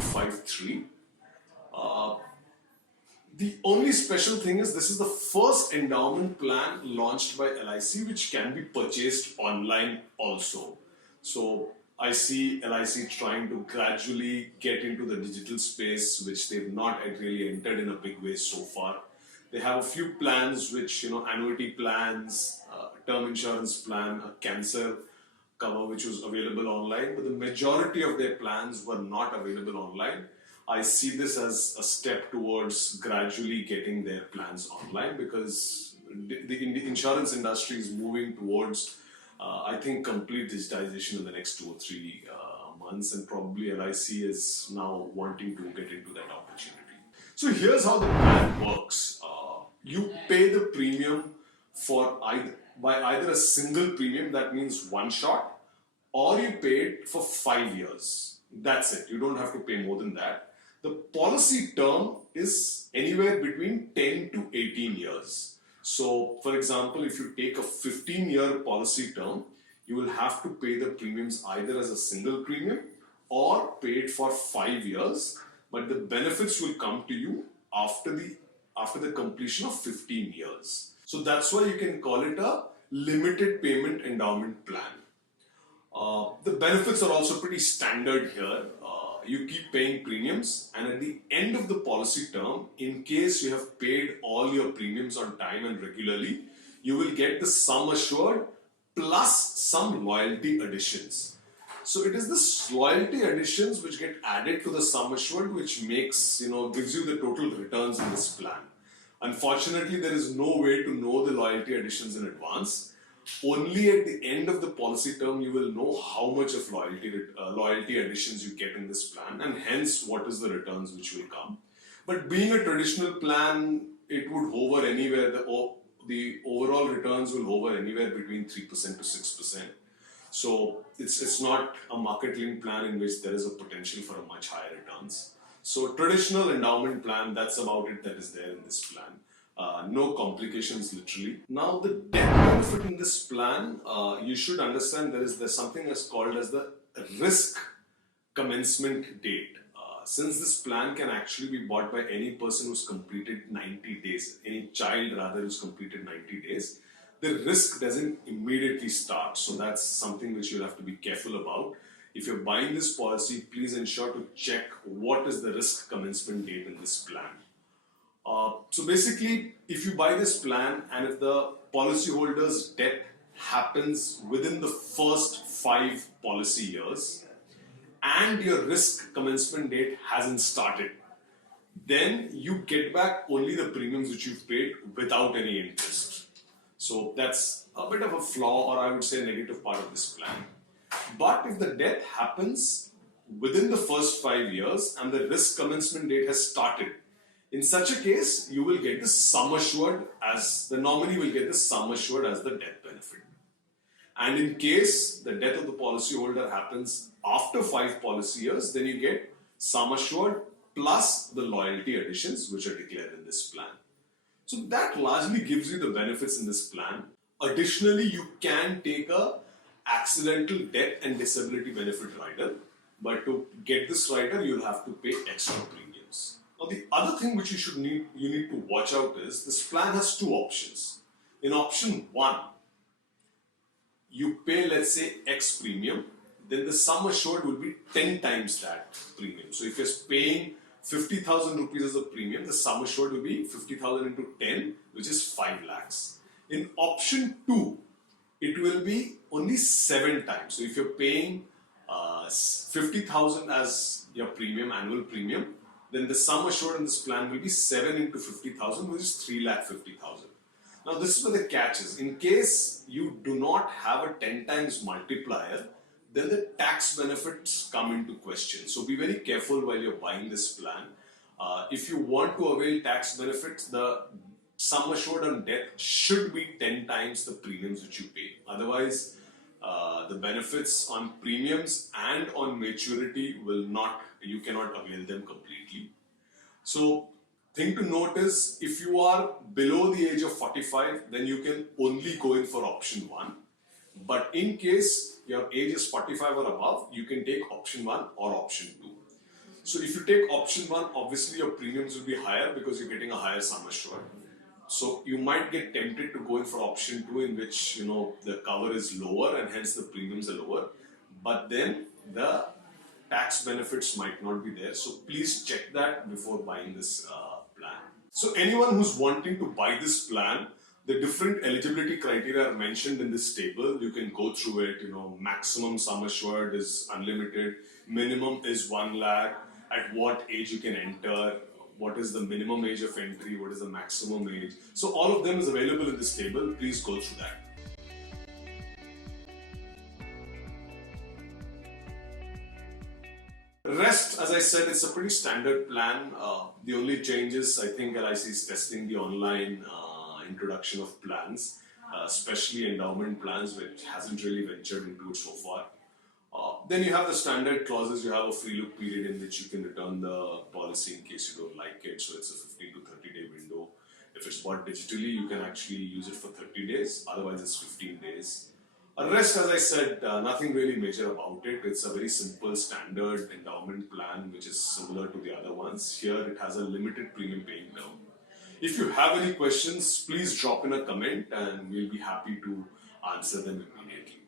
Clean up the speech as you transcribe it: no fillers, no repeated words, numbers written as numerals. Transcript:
0.53. The only special thing is this is the first endowment plan launched by LIC which can be purchased online also. So I see LIC trying to gradually get into the digital space, which they've not really entered in a big way so far. They have a few plans which, annuity plans, term insurance plan, a cancer cover which was available online, but the majority of their plans were not available online. I see this as a step towards gradually getting their plans online because the insurance industry is moving towards, I think, complete digitization in the next 2 or 3 months, and probably LIC is now wanting to get into that opportunity. So here's how the plan works. You pay the premium by either a single premium, that means one shot, or you pay it for 5 years. That's it. You don't have to pay more than that. The policy term is anywhere between 10 to 18 years. So, for example, if you take a 15-year policy term, you will have to pay the premiums either as a single premium or pay it for 5 years, but the benefits will come to you after the completion of 15 years. So that's why you can call it a limited payment endowment plan. The benefits are also pretty standard here. You keep paying premiums, and at the end of the policy term, in case you have paid all your premiums on time and regularly, you will get the sum assured plus some loyalty additions. So it is this loyalty additions which get added to the sum assured which makes, gives you the total returns in this plan. Unfortunately, there is no way to know the loyalty additions in advance. Only at the end of the policy term you will know how much of loyalty additions you get in this plan, and hence what is the returns which will come. But being a traditional plan, it would hover anywhere, the overall returns will hover anywhere between 3% to 6%. So it's not a market linked plan in which there is a potential for a much higher returns. So traditional endowment plan, that's about it that is there in this plan. No complications literally. Now the death benefit in this plan, you should understand there's something that's called as the risk commencement date. Since this plan can actually be bought by any person who's completed 90 days, any child rather who's completed 90 days, the risk doesn't immediately start. So that's something which you'll have to be careful about. If you're buying this policy, please ensure to check what is the risk commencement date in this plan. So basically, if you buy this plan and if the policyholder's death happens within the first 5 policy years and your risk commencement date hasn't started, then you get back only the premiums which you've paid without any interest. So that's a bit of a flaw, or I would say a negative part of this plan. But if the death happens within the first 5 years and the risk commencement date has started, in such a case, you will get the sum assured as the nominee will get the sum assured as the death benefit. And in case the death of the policyholder happens after 5 policy years, then you get sum assured plus the loyalty additions which are declared in this plan. So that largely gives you the benefits in this plan. Additionally, you can take a accidental death and disability benefit rider, but to get this rider, you'll have to pay extra premiums. Now, the other thing which you need to watch out is this plan has 2 options. In option 1, you pay, let's say, X premium, then the sum assured will be 10 times that premium. So if you're paying 50,000 rupees as a premium, the sum assured will be 50,000 into 10, which is 5 lakhs. In option 2, it will be only 7 times. So if you're paying 50,000 as your premium, annual premium, then the sum assured in this plan will be 7 into 50,000, which is 3,50,000. Now this is where the catch is. In case you do not have a 10 times multiplier, then the tax benefits come into question. So be very careful while you're buying this plan. If you want to avail tax benefits, the sum assured on death should be 10 times the premiums which you pay. Otherwise, the benefits on premiums and on maturity you cannot avail them completely. So, thing to note is, if you are below the age of 45, then you can only go in for option 1. But in case your age is 45 or above, you can take option 1 or option 2. So if you take option 1, obviously your premiums will be higher because you're getting a higher sum assured. So you might get tempted to go in for option 2, in which the cover is lower and hence the premiums are lower, but then the tax benefits might not be there. So please check that before buying this plan. So anyone who's wanting to buy this plan, the different eligibility criteria are mentioned in this table. You can go through it. Maximum sum assured is unlimited. Minimum is 1 lakh. At what age you can enter. What is the minimum age of entry? What is the maximum age? So all of them is available in this table. Please go through that. Rest, as I said, it's a pretty standard plan. The only changes, I think LIC is testing the online introduction of plans, especially endowment plans, which hasn't really ventured into it so far. Then you have the standard clauses. You have a free look period in which you can return the policy in case you don't like it. So it's a 15 to 30-day window. If it's bought digitally, you can actually use it for 30 days. Otherwise, it's 15 days. Rest, as I said, nothing really major about it. It's a very simple standard endowment plan which is similar to the other ones. Here it has a limited premium paying term. If you have any questions, please drop in a comment and we'll be happy to answer them immediately.